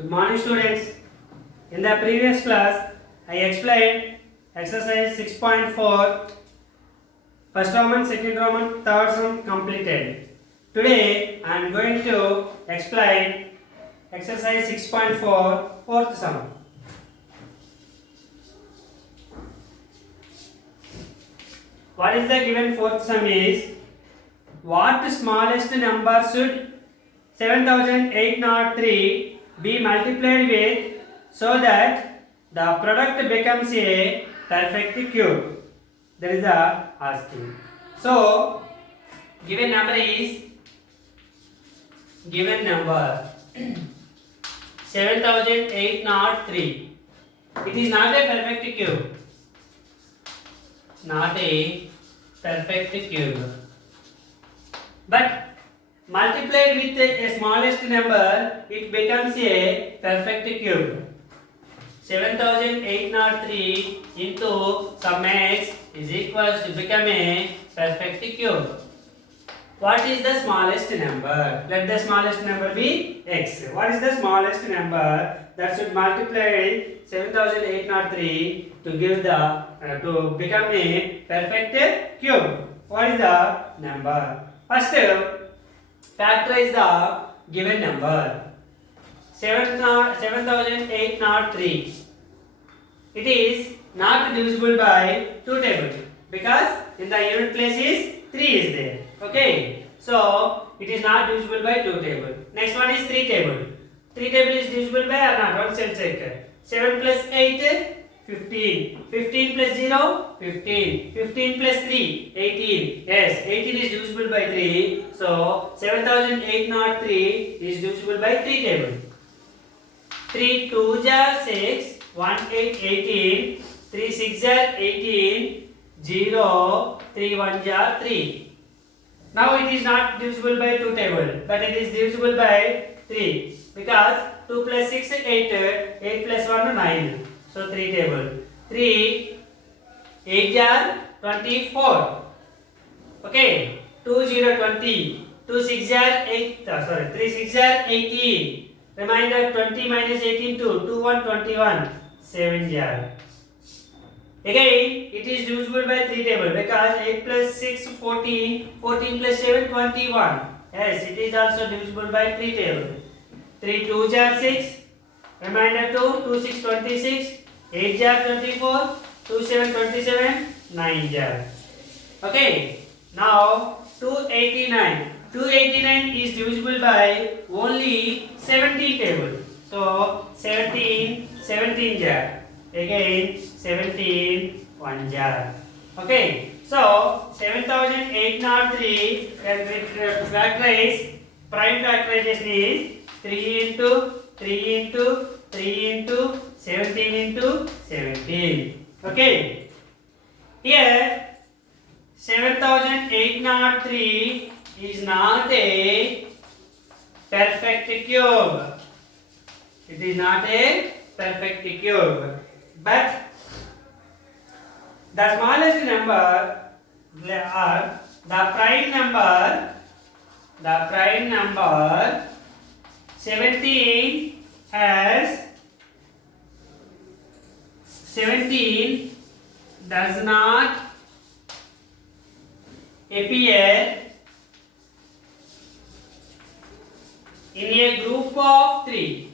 Good morning, students. In the previous class, I explained exercise 6.4, first Roman, second Roman, third sum completed. Today, I am going to explain exercise 6.4, fourth sum. What is the given fourth sum is, what smallest number should 7803 be multiplied with so that the product becomes a perfect cube? That is the asking. So, given number 7803. It is not a perfect cube. Not a perfect cube. But multiplied with a smallest number, it becomes a perfect cube. 7803 into sum x is equals to become a perfect cube. What is the smallest number? Let the smallest number be x. What is the smallest number that should multiply 7803 to give the to become a perfect cube? What is the number? First, factorize the given number. 7803. It is not divisible by 2 table because in the unit place is 3 is there. Okay, so it is not divisible by 2 table. Next one is 3 table. 3 table is divisible by or not? One shall check. 7 plus 8, 15. 15 plus 0, 15. 15 plus 3, 18. Yes, 18 is divisible by 3. So 7803 is divisible by 3 table. 3 2 jar 6, 1 8 18, 3 6 jar 18, 0, 3 1 jar 3. Now it is not divisible by 2 table, but it is divisible by 3 because 2 plus 6 8, 8 plus 1 9. So 3 table. 3 8 jar 24. Okay, 2 0 20, 2 6 jar 8, 3 6 jar 18. Remainder 20 minus 18 2, 2 1 21, 7 jar. Again, it is divisible by 3 table because 8 plus 6 14, 14 plus 7 21. Yes, it is also divisible by 3 table. 3 2 jar 6, remainder 2, 2 6 26, 8 jar 24, 2 7 27, 9 jar. Okay, now 289. 289 is divisible by only 17 table. So 17 jar. Again 17 1 jar. Okay, so 7803 factorize, prime factorization is 3 into 3 into 3 into 17 into 17. Okay, here 7803 is not a perfect cube. It is not a perfect cube. But the smallest number are the prime number 17 as 17 does not appear in a group of 3.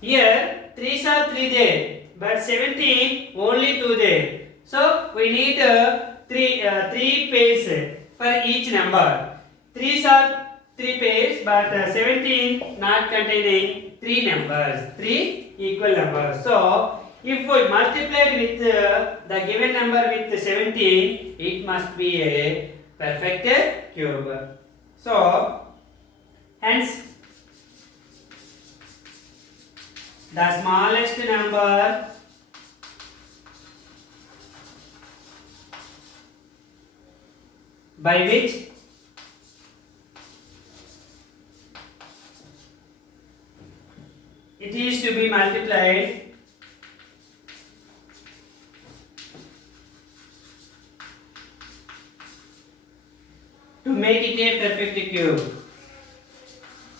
Here 3s are 3 there, but 17 only 2 there. So we need 3 pairs for each number. 3s are 3 pairs, but 17 not containing 3 numbers, 3 equal numbers. So if we multiply with the given number with 17, it must be a perfect cube. So hence the smallest number by which it is to be multiplied to make it a perfect cube.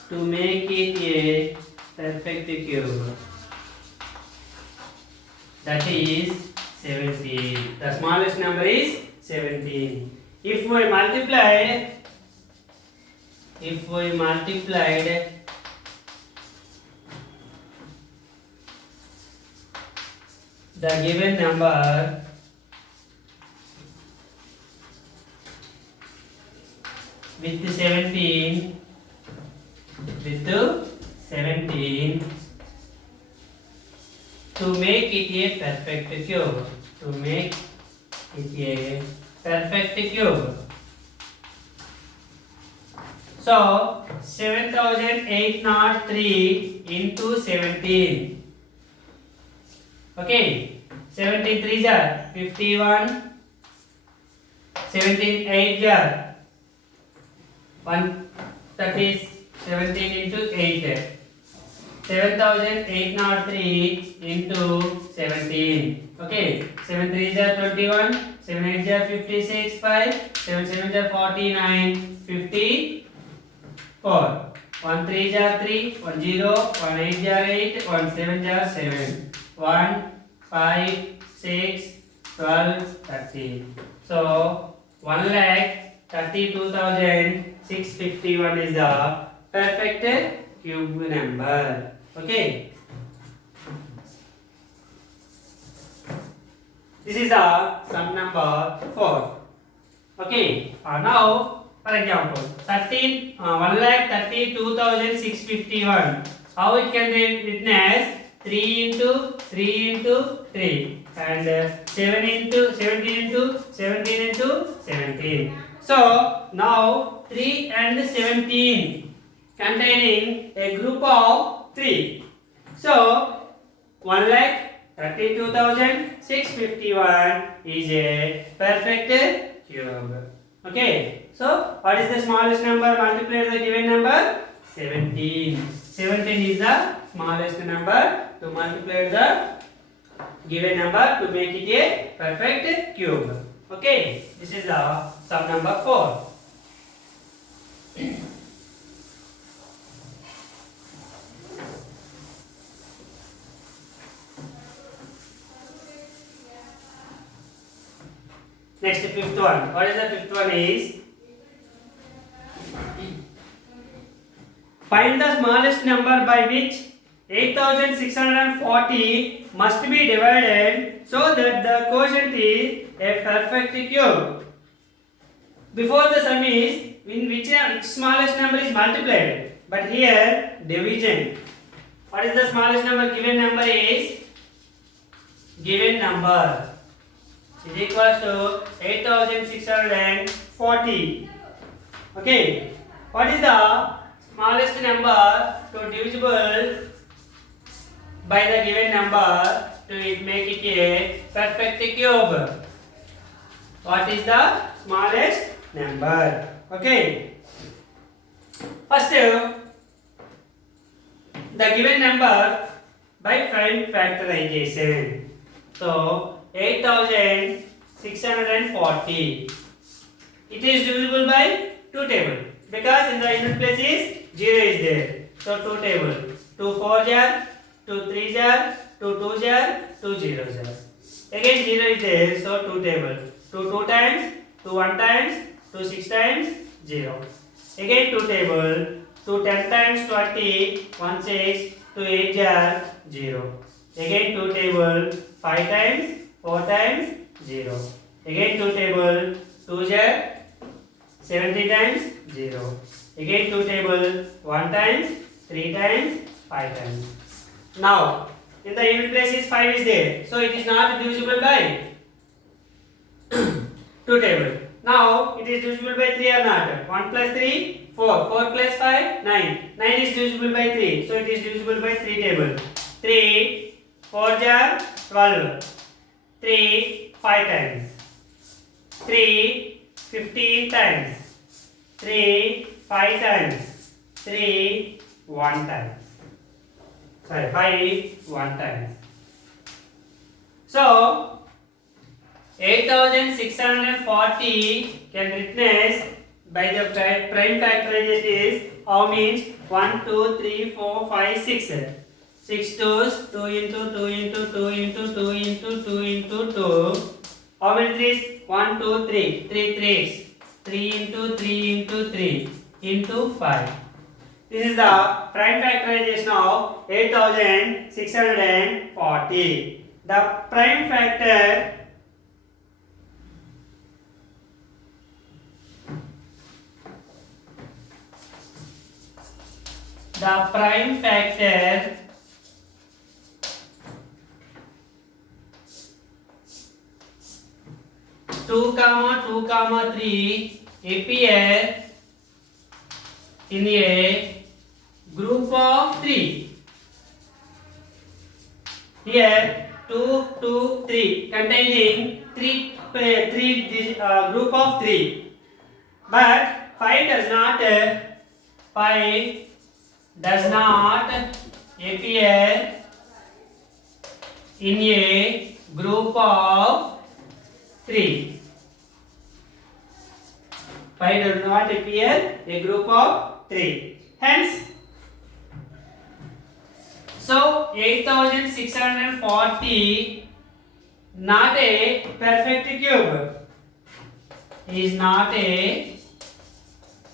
to make it a perfect cube. That is 17. The smallest number is 17. If we multiplied the given number with 17 to make it a perfect cube. So 7803 into 17. Okay, 17 3s are 51. 17 8s are 1. That is 17 into 8. 7803 into 17. Okay, 7 3s are 21. 7 8s are 56. 5. 7 7s are 49. 54. 1 3s are 3. 1 0. 1 8s are 8. 1 7s are 7. 1 5 6 12 30. So 1,32,651 is the perfect cube number. Okay, this is the sum number 4. Okay, now for example 1,32,651. How it can be written as 3 into 3 into 3 and 7 into 17 into 17 into 17. So now 3 and 17 containing a group of 3. So 1,32,651 is a perfect cube. Okay. So what is the smallest number multiplied the given number? 17. 17 is the smallest number to multiply the given number to make it a perfect cube. Okay. This is the sum number 4. Next, fifth one. What is the fifth one is? Find the smallest number by which 8,640 must be divided so that the quotient is a perfect cube. Before the sum is in which smallest number is multiplied, but here division. What is the smallest number? Given number is equals to 8,640. Okay. What is the smallest number to divisible by the given number to make it a perfect cube? What is the smallest number? Okay. First, the given number by find factorization. So 8,640. It is divisible by 2 tables because in the unit place is 0 is there. So 2 tables. 2 4s are, 2 3s are, 2 2s are, 2 0s are. Again 0 is there. So 2 tables. 2 2 times, 2 1 times, 2 6 times, 0. Again 2 tables. 2 10 times 20, 1 6, 2 8 are 0. Again 2 tables. 5 times, 4 times, 0. Again 2 table, 2 jar, 70 times, 0. Again 2 table, 1 times, 3 times, 5 times. Now, in the unit place is 5 is there. So it is not divisible by 2 table. Now, it is divisible by 3 or not? 1 plus 3, 4. 4 plus 5, 9. 9 is divisible by 3. So it is divisible by 3 table. 3, 4 jar, 12. 3 5 times. 3 15 times. 3 5 times. 3 1 times. Sorry, 5 1 times. So 8,640 can written as by the prime factorization is how means 1 2 3 4 5 6. 6 twos, 2 into 2 into 2 into 2 into 2 into 2. How many threes? 1 2 3. 3 threes. 3 into 3 into 3 into 5. This is the prime factorization of 8640. The prime factor two comma 3 appear in a group of 3. Here 2 2 3 containing group of 3, but 5 does not appear in a group of 3. 5 does not appear a group of 3. Hence, so 8640 not a perfect cube. Is not a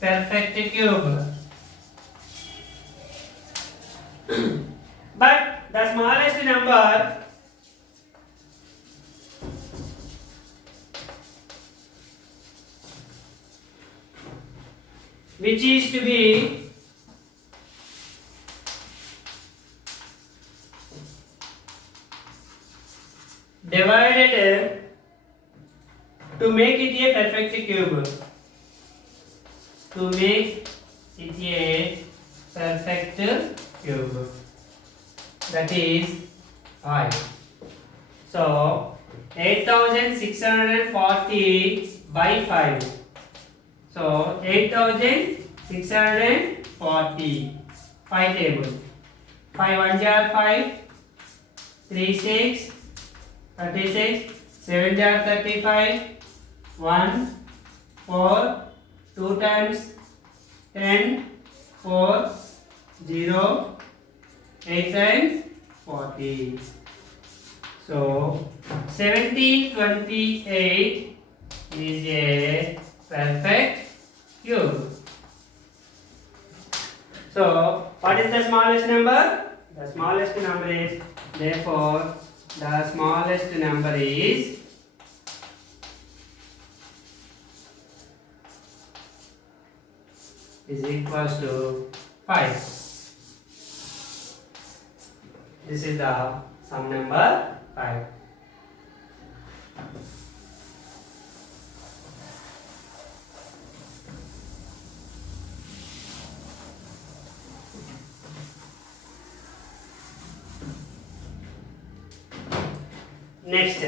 perfect cube. But the smallest number which is to be divided to make it a perfect cube. To make it a perfect cube. That is 5. So 8640 by 5. So 8640. 5 table. 5 1 jar 5. 3 6. 36. 7 jar 35. 1 4. 2 times 10. 4 0. 8 times 40. So 1728 is a perfect cube. So what is the smallest number? The smallest number is, therefore the smallest number is equals to 5. This is the sum number 5. Next,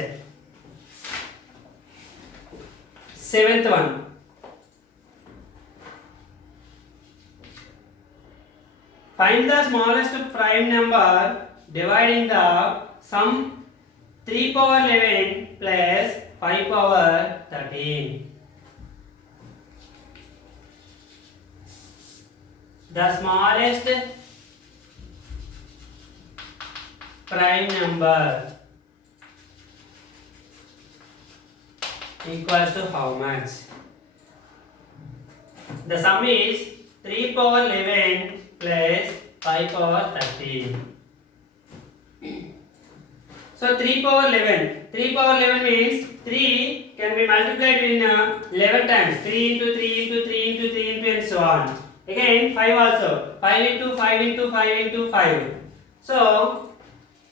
7th one. Find the smallest prime number dividing the sum 3 power 11 plus 5 power 13. The smallest prime number equals to how much? The sum is 3 power 11 plus 5 power 13. So 3 power 11. 3 power 11 means 3 can be multiplied in 11 times. 3 into 3 into 3 into 3 into and so on. Again 5 also. 5 into 5 into 5 into 5. So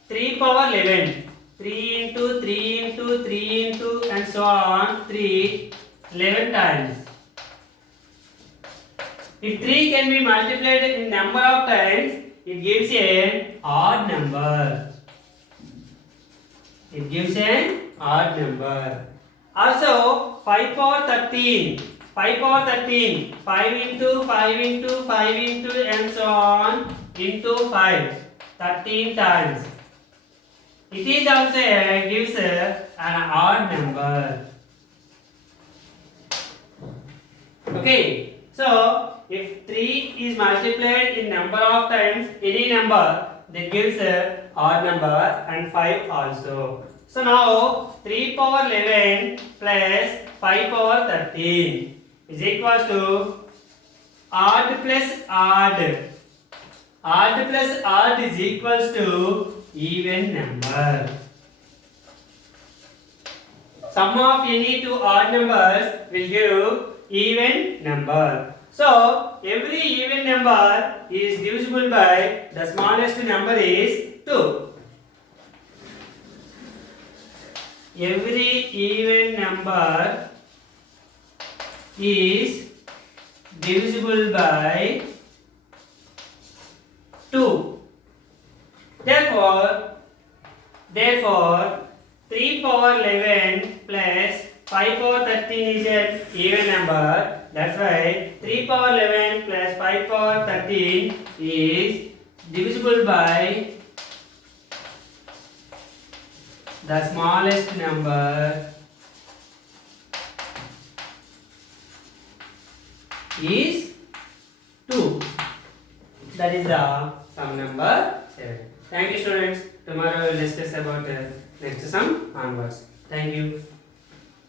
3 power 11. 3 into 3 into 3 into and so on. 3 11 times. If 3 can be multiplied in number of times, it gives an odd number. It gives an odd number. Also 5 power 13. 5 power 13. 5 into 5 into 5 into and so on into 5. 13 times. It is also gives an odd number. Okay, so if 3 is multiplied in number of times any number, that gives a odd number, and 5 also. So now 3 power 11 plus 5 power 13 is equals to odd plus odd. Odd plus odd is equals to even number. Sum of any two odd numbers will give even number. So every even number is divisible by the smallest number is 2. Every even number is divisible by 2. Therefore 3 power 11 plus 5 power 13 is an even number. That's why 3 power 11 plus 5 power 13 is divisible by the smallest number is 2. That is the sum number 7. Thank you, students. Tomorrow we will discuss about next sum onwards. Thank you.